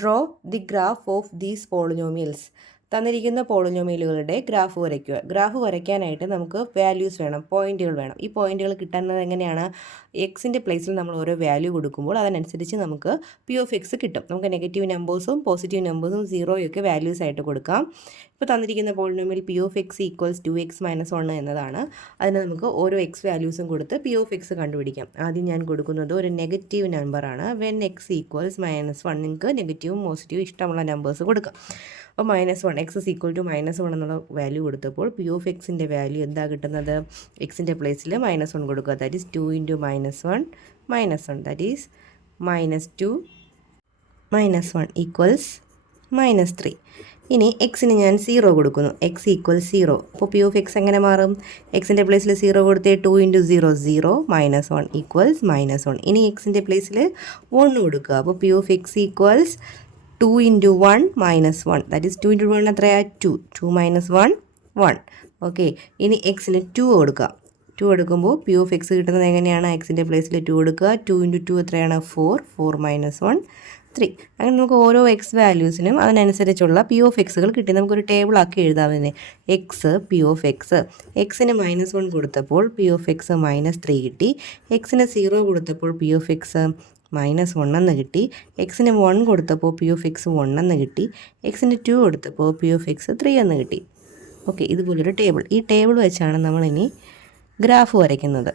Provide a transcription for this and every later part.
Draw the graph of these polynomials. തന്നിരിക്കുന്ന പോളിനോമിയലുകളുടെ graph വരയ്ക്കുക. ഗ്രാഫ് വരയ്ക്കാനായിട്ട് നമുക്ക് വാല്യൂസ് വേണം, പോയിന്റുകൾ വേണം. ഈ പോയിന്റുകൾ കിട്ടുന്നത് എങ്ങനെയാണ്? എക്സിൻ്റെ പ്ലേസിൽ നമ്മൾ ഓരോ വാല്യൂ കൊടുക്കുമ്പോൾ അതിനനുസരിച്ച് നമുക്ക് പി ഓഫ് എക്സ് കിട്ടും. നമുക്ക് നെഗറ്റീവ് നമ്പേഴ്സും പോസിറ്റീവ് നമ്പേഴ്സും സീറോയൊക്കെ വാല്യൂസ് ആയിട്ട് കൊടുക്കാം. ഇപ്പോൾ തന്നിരിക്കുന്ന polynomial P of X equals 2x - 1 എന്നതാണ്. അതിന് നമുക്ക് ഓരോ എക്സ് വാല്യൂസും കൊടുത്ത് പി ഓഫ് എക്സ് കണ്ടുപിടിക്കാം. ആദ്യം ഞാൻ കൊടുക്കുന്നത് ഒരു നെഗറ്റീവ് നമ്പറാണ്. When X equals -1. നിങ്ങൾക്ക് നെഗറ്റീവും പോസിറ്റീവും ഇഷ്ടമുള്ള നമ്പേഴ്സ് കൊടുക്കാം. അപ്പോൾ -1 എക്സ് ഇസ് ഈക്വൽ ടു -1 എന്നുള്ള വാല്യൂ കൊടുത്തപ്പോൾ പി ഓഫ് എക്സിൻ്റെ വാല്യൂ എന്താ കിട്ടുന്നത്? എക്സിൻ്റെ പ്ലേസിൽ -1 കൊടുക്കുക. That is 2 × -1 that is -2 -1 equals -3. ഇനി എക്സിന് ഞാൻ 0 കൊടുക്കുന്നു. X equals 0. അപ്പോൾ പി ഓഫ് എക്സ് എങ്ങനെ മാറും? എക്സിൻ്റെ പ്ലേസിൽ 0 കൊടുത്തേ 2 × 0 0 -1 ഈക്വൽസ് -1. ഇനി എക്സിൻ്റെ പ്ലേസിൽ 1 കൊടുക്കുക. അപ്പോൾ P of X equals 2 × 1 -1 that is 2 × 1 എത്രയാണ്? 2 2 -1 1. ഓക്കെ, ഇനി എക്സിന് 2 കൊടുക്കുക. 2 എടുക്കുമ്പോൾ പി ഓഫ് എക്സ് കിട്ടുന്നത് എങ്ങനെയാണ്? എക്സിൻ്റെ പ്ലേസിൽ 2 കൊടുക്കുക. 2 × 2 എത്രയാണ്? 4 4 -1 3. അങ്ങനെ നമുക്ക് ഓരോ എക്സ് വാല്യൂസിനും അതിനനുസരിച്ചുള്ള പി ഓഫ് എക്സുകൾ കിട്ടി. നമുക്കൊരു ടേബിളാക്കി എഴുതാവുന്നതിന് എക്സ് പി ഓഫ് എക്സ്. എക്സിന് -1 കൊടുത്തപ്പോൾ പി ഓഫ് എക്സ് -3 കിട്ടി. എക്സിന് 0 കൊടുത്തപ്പോൾ പി ഓഫ് എക്സ് -1 എന്ന് കിട്ടി. എക്സിന് 1 കൊടുത്തപ്പോൾ പി ഓഫ് എക്സ് 1 എന്ന് കിട്ടി. എക്സിന് 2 കൊടുത്തപ്പോൾ പി ഓഫ് എക്സ് 3 എന്ന് കിട്ടി. ഓക്കെ, ഇതുപോലൊരു ടേബിൾ. ഈ ടേബിൾ വെച്ചാണ് നമ്മളിനി ഗ്രാഫ് വരയ്ക്കുന്നത്.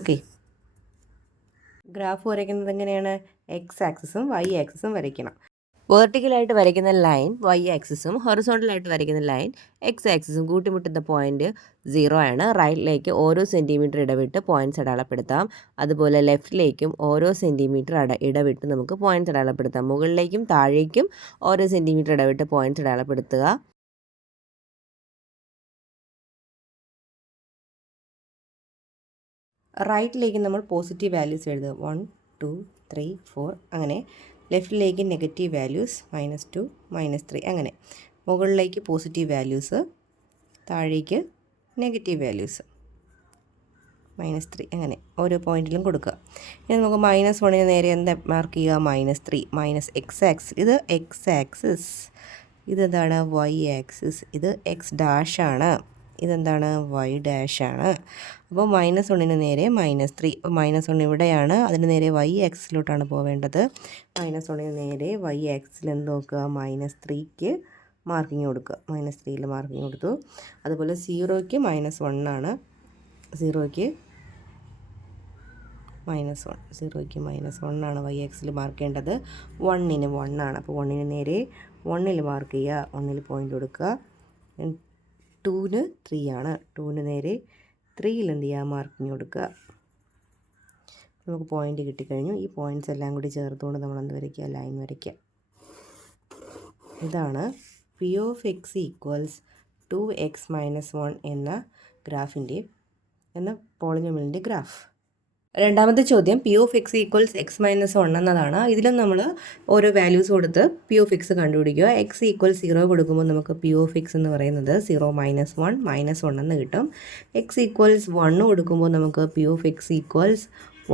ഓക്കെ, ഗ്രാഫ് വരയ്ക്കുന്നത് എങ്ങനെയാണ്? എക്സ് ആക്സിസും വൈ ആക്സിസും വരയ്ക്കണം. വെർട്ടിക്കലായിട്ട് വരയ്ക്കുന്ന ലൈൻ വൈ ആക്സിസും ഹൊറിസോണ്ടലായിട്ട് വരയ്ക്കുന്ന ലൈൻ എക്സ് ആക്സിസും കൂട്ടിമുട്ടുന്ന പോയിന്റ് 0 ആണ്. റൈറ്റിലേക്ക് ഓരോ സെൻറ്റിമീറ്റർ ഇടവിട്ട് പോയിൻറ്റ്സ് അടയാളപ്പെടുത്താം. അതുപോലെ ലെഫ്റ്റിലേക്കും ഓരോ സെൻറ്റിമീറ്റർ ഇടവിട്ട് നമുക്ക് പോയിൻറ്റ്സ് അടയാളപ്പെടുത്താം. മുകളിലേക്കും താഴേക്കും ഓരോ സെൻറ്റിമീറ്റർ ഇടവിട്ട് പോയിൻറ്റ്സ് അടയാളപ്പെടുത്തുക. റൈറ്റിലേക്ക് നമ്മൾ പോസിറ്റീവ് വാല്യൂസ് എഴുതുക. 1 2 3 4 അങ്ങനെ. ലെഫ്റ്റിലേക്ക് നെഗറ്റീവ് വാല്യൂസ് -2 -3 അങ്ങനെ. മുകളിലേക്ക് പോസിറ്റീവ് വാല്യൂസ്, താഴേക്ക് നെഗറ്റീവ് വാല്യൂസ് -3 അങ്ങനെ ഓരോ പോയിന്റിലും കൊടുക്കുക. ഇനി നമുക്ക് -1ന് നേരെ എന്താ മാർക്ക് ചെയ്യുക? -3 എക്സ് ആക്സിസ്. ഇത് എക്സ് ആക്സിസ്. ഇതെന്താണ്? Y axis. ഇത് എക്സ് ഡാഷ് ആണ്. ഇതെന്താണ്? വൈ ഡാഷ് ആണ്. അപ്പോൾ -1ന് നേരെ -3. അപ്പോൾ -1 ഇവിടെയാണ്. അതിന് നേരെ വൈ ആക്സിസിലോട്ടാണ് പോവേണ്ടത്. -1ന് നേരെ വൈ ആക്സിസിൽ എന്ത് നോക്കുക? -3ക്ക് മാർക്കിങ് കൊടുക്കുക. -3യിൽ മാർക്കിങ് കൊടുത്തു. അതുപോലെ 0ക്ക് -1 ആണ്. 0ക്ക് -1 ആണ് വൈ ആക്സിൽ മാർക്ക് ചെയ്യേണ്ടത്. 1ന് 1 ആണ്. അപ്പോൾ 1ന് നേരെ 1ൽ മാർക്ക് ചെയ്യുക. 1ൽ പോയിൻ്റ് കൊടുക്കുക. 2ന് 3 ആണ്. 2ന് നേരെ 3ൽ എന്ത് ചെയ്യുക? മാർക്കിങ് കൊടുക്കുക. നമുക്ക് പോയിൻ്റ് കിട്ടിക്കഴിഞ്ഞു. ഈ പോയിൻറ്റ്സ് എല്ലാം കൂടി ചേർത്തുകൊണ്ട് നമ്മൾ എന്ത് വരയ്ക്കുക? ലൈൻ വരയ്ക്കുക. ഇതാണ് P of X equals 2x - 1 എന്ന ഗ്രാഫിൻ്റെ പോളിനോമിയലിൻ്റെ ഗ്രാഫ്. രണ്ടാമത്തെ ചോദ്യം P of X equals x - 1 എന്നതാണ്. ഇതിലും നമ്മൾ ഓരോ വാല്യൂസ് കൊടുത്ത് പി ഓഫ് എക്സ് കണ്ടുപിടിക്കുക. എക്സ് ഈക്വൽ 0 കൊടുക്കുമ്പോൾ നമുക്ക് പി ഓഫ് എക്സ് എന്ന് പറയുന്നത് 0 - 1 -1 എന്ന് കിട്ടും. എക്സ് ഈക്വൽസ് 1 കൊടുക്കുമ്പോൾ നമുക്ക് പി ഓഫ് എക്സ് ഈക്വൽസ്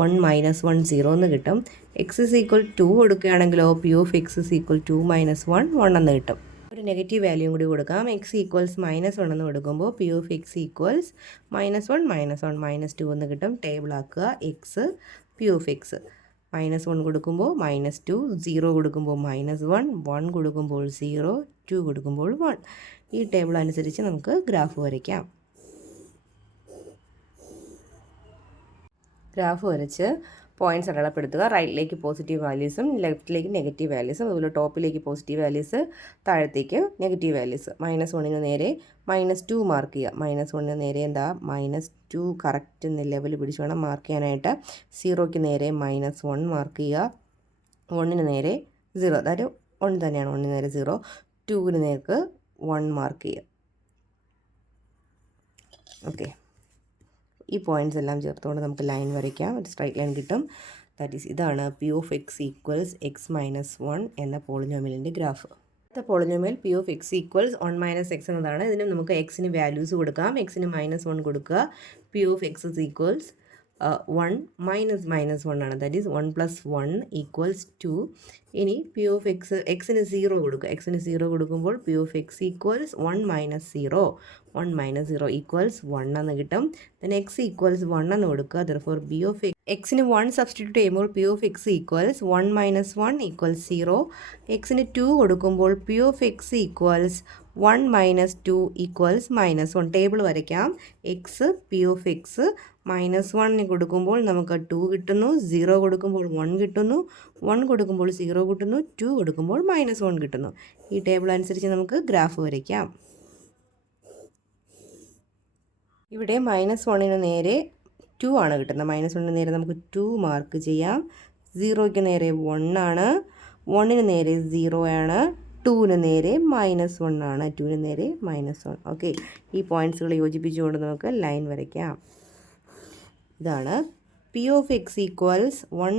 1 - 1 0 എന്ന് കിട്ടും. എക്സ് ഇസ് ഈക്വൽ 2 കൊടുക്കുകയാണെങ്കിലോ p of x is equal 2 - 1 1 എന്ന് കിട്ടും. ഒരു നെഗറ്റീവ് വാല്യൂ കൂടി കൊടുക്കാം. എക്സ് ഈക്വൽസ് -1 എന്ന് കൊടുക്കുമ്പോൾ പി ഓഫ് എക്സ് ഈക്വൽസ് -1 -1 -2 എന്ന് കിട്ടും. ടേബിൾ ആക്കുക. എക്സ് പി ഓഫ് എക്സ് -1 കൊടുക്കുമ്പോൾ -2, 0 കൊടുക്കുമ്പോൾ -1, 1 കൊടുക്കുമ്പോൾ 0, 2 കൊടുക്കുമ്പോൾ 1. ഈ ടേബിൾ അനുസരിച്ച് നമുക്ക് ഗ്രാഫ് വരയ്ക്കാം. ഗ്രാഫ് വരച്ച് പോയിൻറ്റ്സ് അടയാളപ്പെടുത്തുക. റൈറ്റിലേക്ക് പോസിറ്റീവ് വാല്യൂസും ലെഫ്റ്റിലേക്ക് നെഗറ്റീവ് വാല്യൂസും. അതുപോലെ ടോപ്പിലേക്ക് പോസിറ്റീവ് വാല്യൂസ്, താഴത്തേക്ക് നെഗറ്റീവ് വാല്യൂസ്. -1ന് നേരെ -2 മാർക്ക് ചെയ്യുക. -1ന് നേരെ എന്താ? -2 കറക്റ്റ് ലെവൽ പിടിച്ച് വേണം മാർക്ക് ചെയ്യാനായിട്ട്. 0ക്ക് നേരെ -1 മാർക്ക് ചെയ്യുക. 1ന് നേരെ 0, അതായത് 1 തന്നെയാണ്. 1ന് നേരെ 0. 2ന് നേർക്ക് 1 മാർക്ക് ചെയ്യുക. ഓക്കെ, ഈ പോയിൻറ്റ്സ് എല്ലാം ചേർത്തുകൊണ്ട് നമുക്ക് ലൈൻ വരയ്ക്കാം. ഒരു സ്ട്രൈറ്റ് ലൈൻ കിട്ടും. ദാറ്റ് ഈസ് ഇതാണ് P of X equals x - 1 എന്ന പോളിനോമിയലിൻ്റെ ഗ്രാഫ്. അടുത്ത polynomial P of X equals 1 - x എന്നതാണ്. ഇതിന് നമുക്ക് എക്സിന് വാല്യൂസ് കൊടുക്കാം. എക്സിന് -1 കൊടുക്കുക. P of X equals 1 minus 1 ആണ്. That is 1 + 1 = 2. ഇനി പി ഓഫ് എക്സിന് 0 കൊടുക്കുക. എക്സിന് 0 കൊടുക്കുമ്പോൾ പി ഓഫ് എക്സ് ഈക്വൽസ് 1 - 0 = 1 എന്ന് കിട്ടും. ദെൻ എക്സ് ഈക്വൽസ് 1 എന്ന് കൊടുക്കുക. ദെർഫോർ പി ഓഫ് എക്സിന് 1 സബ്സ്റ്റിറ്റ്യൂട്ട് ചെയ്യുമ്പോൾ പി ഓഫ് എക്സ് ഈക്വൽസ് 1 - 1 = 0. എക്സിന് 2 കൊടുക്കുമ്പോൾ P of X equals 1 - 2 = -1. Table വരയ്ക്കാം. എക്സ് പി ഓഫ് എക്സ് -1 കൊടുക്കുമ്പോൾ നമുക്ക് 2 കിട്ടുന്നു. 0 കൊടുക്കുമ്പോൾ 1 കിട്ടുന്നു. 1 കൊടുക്കുമ്പോൾ 0 കിട്ടുന്നു. 2 കൊടുക്കുമ്പോൾ -1 കിട്ടുന്നു. ഈ ടേബിൾ അനുസരിച്ച് നമുക്ക് ഗ്രാഫ് വരയ്ക്കാം. ഇവിടെ -1ന് നേരെ 2 ആണ് കിട്ടുന്നത്. -1ന് നേരെ നമുക്ക് 2 മാർക്ക് ചെയ്യാം. 0യ്ക്ക് നേരെ 1 ആണ്. 1ന് നേരെ 0 ആണ്. 2ന് നേരെ -1 ആണ്. 2ന് നേരെ -1. ഓക്കെ, ഈ പോയിൻറ്റ്സുകൾ യോജിപ്പിച്ചുകൊണ്ട് നമുക്ക് ലൈൻ വരയ്ക്കാം. ഇതാണ് P of X equals 1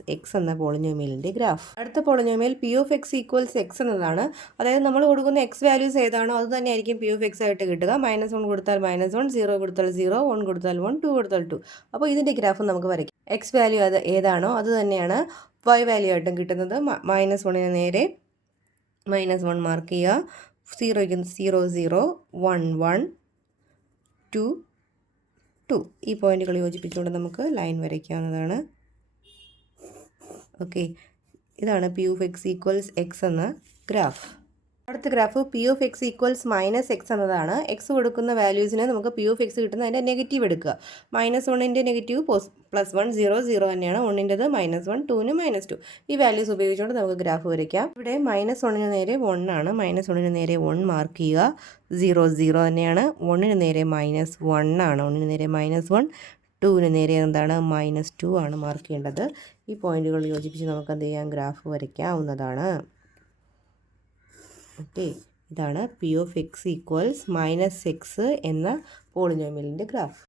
- x എന്ന പോളിനോമിയലിൻ്റെ ഗ്രാഫ്. അടുത്ത polynomial P of X equals X എന്നതാണ്. അതായത് നമ്മൾ കൊടുക്കുന്ന എക്സ് വാല്യൂസ് ഏതാണോ അത് തന്നെയായിരിക്കും പി ഓഫ് എക്സ് ആയിട്ട് കിട്ടുക. -1 കൊടുത്താൽ -1, 0 കൊടുത്താൽ 0, 1 കൊടുത്താൽ 1, 2 കൊടുത്താൽ 2. അപ്പോൾ ഇതിൻ്റെ ഗ്രാഫ് നമുക്ക് വരയ്ക്കാം. എക്സ് വാല്യൂ ഏതാണോ അത് തന്നെയാണ് y വാല്യൂ ആയിട്ടും കിട്ടുന്നത്. -1ന് നേരെ -1 മാർക്ക് ചെയ്യുക. 0യ്ക്ക് 0, 0, 1, 1, 2, 2. ഈ പോയിന്റുകൾ യോജിപ്പിച്ചുകൊണ്ട് നമുക്ക് ലൈൻ വരയ്ക്കാവുന്നതാണ്. ഓക്കെ, ഇതാണ് P of X equals X എന്ന ഗ്രാഫ്. അടുത്ത graph P of X equals -x എന്നതാണ്. എക്സ് കൊടുക്കുന്ന വാല്യൂസിന് നമുക്ക് പി ഓഫ് എക്സ് കിട്ടുന്ന അതിൻ്റെ നെഗറ്റീവ് എടുക്കുക. -1ൻ്റെ നെഗറ്റീവ് +1, 0, 0 തന്നെയാണ്. 1ൻ്റെത് -1, 2ന് -2. ഈ വാല്യൂസ് ഉപയോഗിച്ചുകൊണ്ട് നമുക്ക് ഗ്രാഫ് വരയ്ക്കാം. ഇവിടെ -1ന് നേരെ 1 ആണ്. -1ന് നേരെ 1 മാർക്ക് ചെയ്യുക. 0, 0 തന്നെയാണ്. 1ന് നേരെ -1 ആണ്. 1ന് നേരെ -1, 2ന് നേരെ എന്താണ് -2 ആണ് മാർക്ക് ചെയ്യേണ്ടത്. ഈ പോയിന്റുകൾ യോജിപ്പിച്ച് നമുക്ക് എന്ത് ചെയ്യാം, ഗ്രാഫ് വരയ്ക്കാവുന്നതാണ്. ഓക്കെ, ഇതാണ് P of X equals -x എന്ന പോളിനോമിയലിൻ്റെ ഗ്രാഫ്.